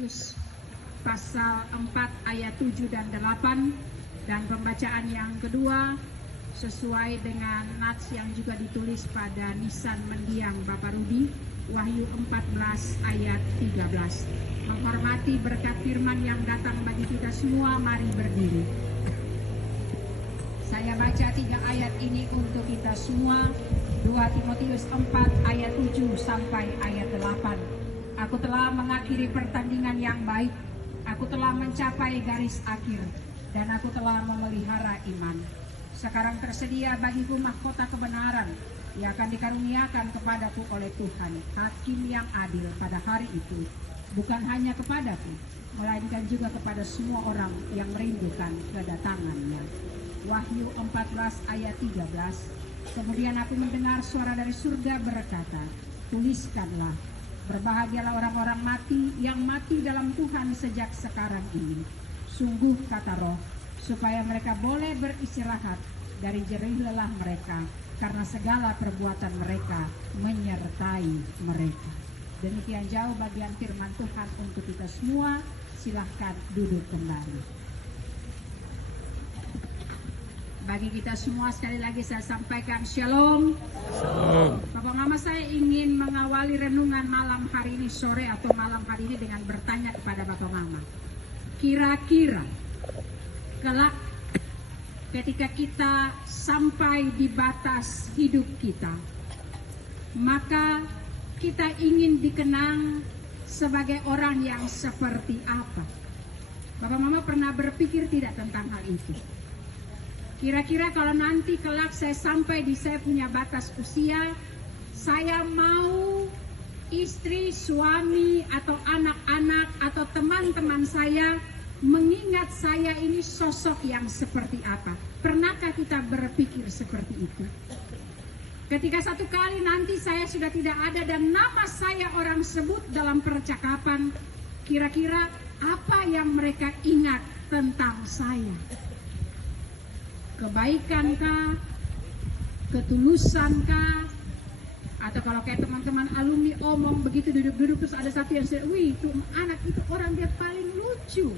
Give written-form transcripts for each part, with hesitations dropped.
Timotius pasal 4 ayat 7 dan 8, dan pembacaan yang kedua sesuai dengan nats yang juga ditulis pada nisan mendiang Bapak Rudi, Wahyu 14 ayat 13. Menghormati berkat firman yang datang bagi kita semua, mari berdiri. Saya baca 3 ayat ini untuk kita semua. 2 Timotius 4 ayat 7 sampai ayat 8. Aku telah mengakhiri pertandingan yang baik. Aku telah mencapai garis akhir, dan aku telah memelihara iman. Sekarang tersedia bagiku mahkota kebenaran yang akan dikaruniakan kepadaku oleh Tuhan, Hakim yang adil pada hari itu, bukan hanya kepadaku, melainkan juga kepada semua orang yang merindukan kedatangannya. Wahyu 14 ayat 13. Kemudian aku mendengar suara dari surga berkata, tuliskanlah, berbahagialah orang-orang mati yang mati dalam Tuhan sejak sekarang ini. Sungguh kata Roh, supaya mereka boleh beristirahat dari jerih lelah mereka, karena segala perbuatan mereka menyertai mereka. Demikian jauh bagian firman Tuhan untuk kita semua. Silahkan duduk kembali. Bagi kita semua sekali lagi saya sampaikan Shalom. Bapak Mama, saya ingin mengawali renungan malam hari ini, sore atau malam hari ini, dengan bertanya kepada Bapak Mama. Kira-kira kelak ketika kita sampai di batas hidup kita, maka kita ingin dikenang sebagai orang yang seperti apa? Bapak Mama pernah berpikir tidak tentang hal itu? Kira-kira kalau nanti kelak saya sampai di saya punya batas usia, saya mau istri, suami, atau anak-anak, atau teman-teman saya mengingat saya ini sosok yang seperti apa? Pernahkah kita berpikir seperti itu? Ketika satu kali nanti saya sudah tidak ada dan nama saya orang sebut dalam percakapan, kira-kira apa yang mereka ingat tentang saya? Kebaikankah, ketulusankah, atau kalau kayak teman-teman alumni omong begitu duduk-duduk terus ada satu yang saya, wih itu anak itu orang dia paling lucu,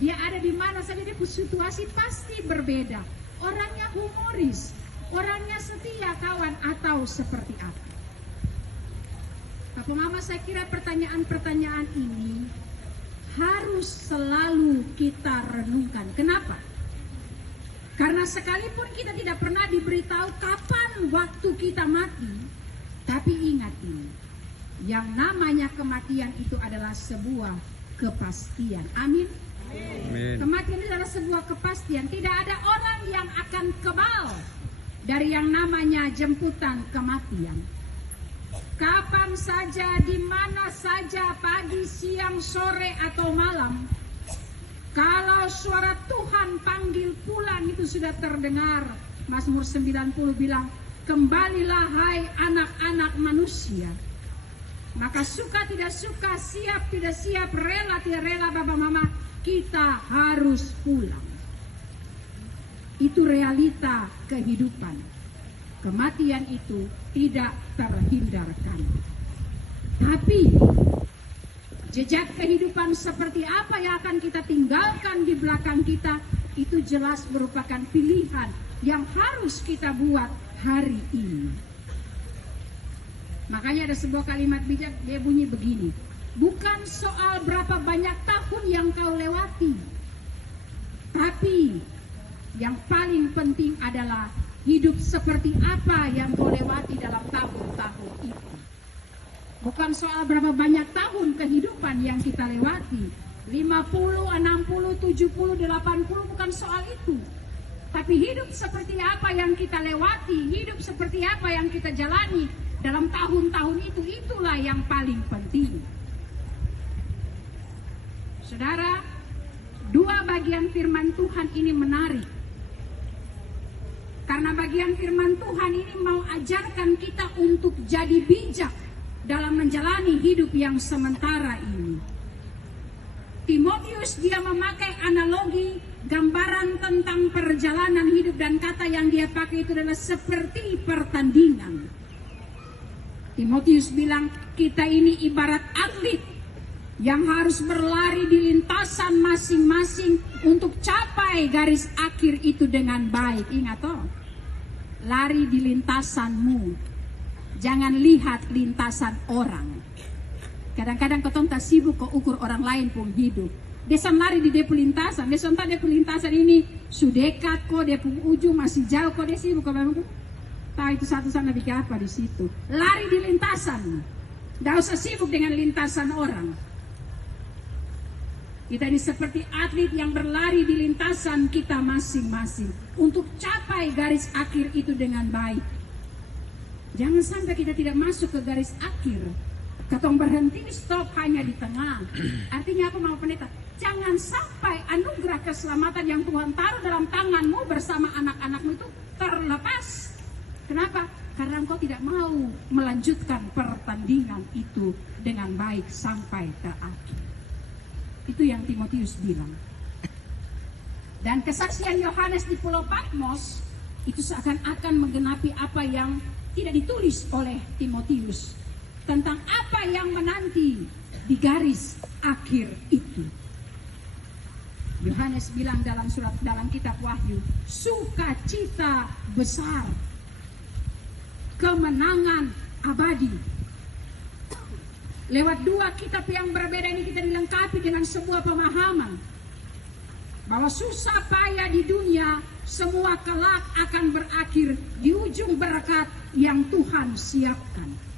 dia ada di mana saja dia situasi pasti berbeda, orangnya humoris, orangnya setia kawan, atau seperti apa? Bapak Mama, saya kira pertanyaan-pertanyaan ini harus selalu kita renungkan. Kenapa? Karena sekalipun kita tidak pernah diberitahu kapan waktu kita mati, tapi ingat ini, yang namanya kematian itu adalah sebuah kepastian. Amin. Amin. Kematian itu adalah sebuah kepastian. Tidak ada orang yang akan kebal dari yang namanya jemputan kematian. Kapan saja, di mana saja, pagi, siang, sore, atau malam, kalau suara Tuhan panggil pulang itu sudah terdengar. Mazmur 90 bilang, kembalilah hai anak-anak manusia. Maka suka tidak suka, siap tidak siap, rela tidak rela, Bapak Mama, kita harus pulang. Itu realita kehidupan. Kematian itu tidak terhindarkan. Tapi jejak kehidupan seperti apa yang akan kita tinggalkan di belakang kita, itu jelas merupakan pilihan yang harus kita buat hari ini. Makanya ada sebuah kalimat bijak, dia bunyi begini, bukan soal berapa banyak tahun yang kau lewati, tapi yang paling penting adalah hidup seperti apa yang kau lewati dalam tahun-tahun itu. Bukan soal berapa banyak tahun kehidupan yang kita lewati, 50, 60, 70, 80, bukan soal itu. Tapi hidup seperti apa yang kita lewati, hidup seperti apa yang kita jalani dalam tahun-tahun itu, itulah yang paling penting. Saudara, dua bagian firman Tuhan ini menarik. Karena bagian firman Tuhan ini mau ajarkan kita untuk jadi bijak dalam menjalani hidup yang sementara ini. Timotius dia memakai analogi gambaran tentang perjalanan hidup, dan kata yang dia pakai itu adalah seperti pertandingan. Timotius bilang kita ini ibarat atlet yang harus berlari di lintasan masing-masing untuk capai garis akhir itu dengan baik. Ingat toh, lari di lintasanmu, jangan lihat lintasan orang. Kadang-kadang kau tak sibuk kau ukur orang lain pun hidup. Desan lari di depo lintasan, desan tak depo lintasan ini sudekat kok, depo ujung masih jauh kok, dia sibuk kok memang. Tahu itu satu sana bikin apa di situ. Lari di lintasan, tidak usah sibuk dengan lintasan orang. Kita ini seperti atlet yang berlari di lintasan kita masing-masing untuk capai garis akhir itu dengan baik. Jangan sampai kita tidak masuk ke garis akhir. Katong berhenti stop hanya di tengah. Artinya apa mau pendeta? Jangan sampai anugerah keselamatan yang Tuhan taruh dalam tanganmu bersama anak-anakmu itu terlepas. Kenapa? Karena engkau tidak mau melanjutkan pertandingan itu dengan baik sampai ke akhir. Itu yang Timotius bilang. Dan kesaksian Yohanes di Pulau Patmos itu seakan-akan menggenapi apa yang tidak ditulis oleh Timotius tentang apa yang menanti di garis akhir itu. Yohanes bilang dalam kitab Wahyu, sukacita besar, kemenangan abadi. Lewat dua kitab yang berbeda ini kita dilengkapi dengan sebuah pemahaman bahwa susah payah di dunia semua kelak akan berakhir di ujung berkat yang Tuhan siapkan.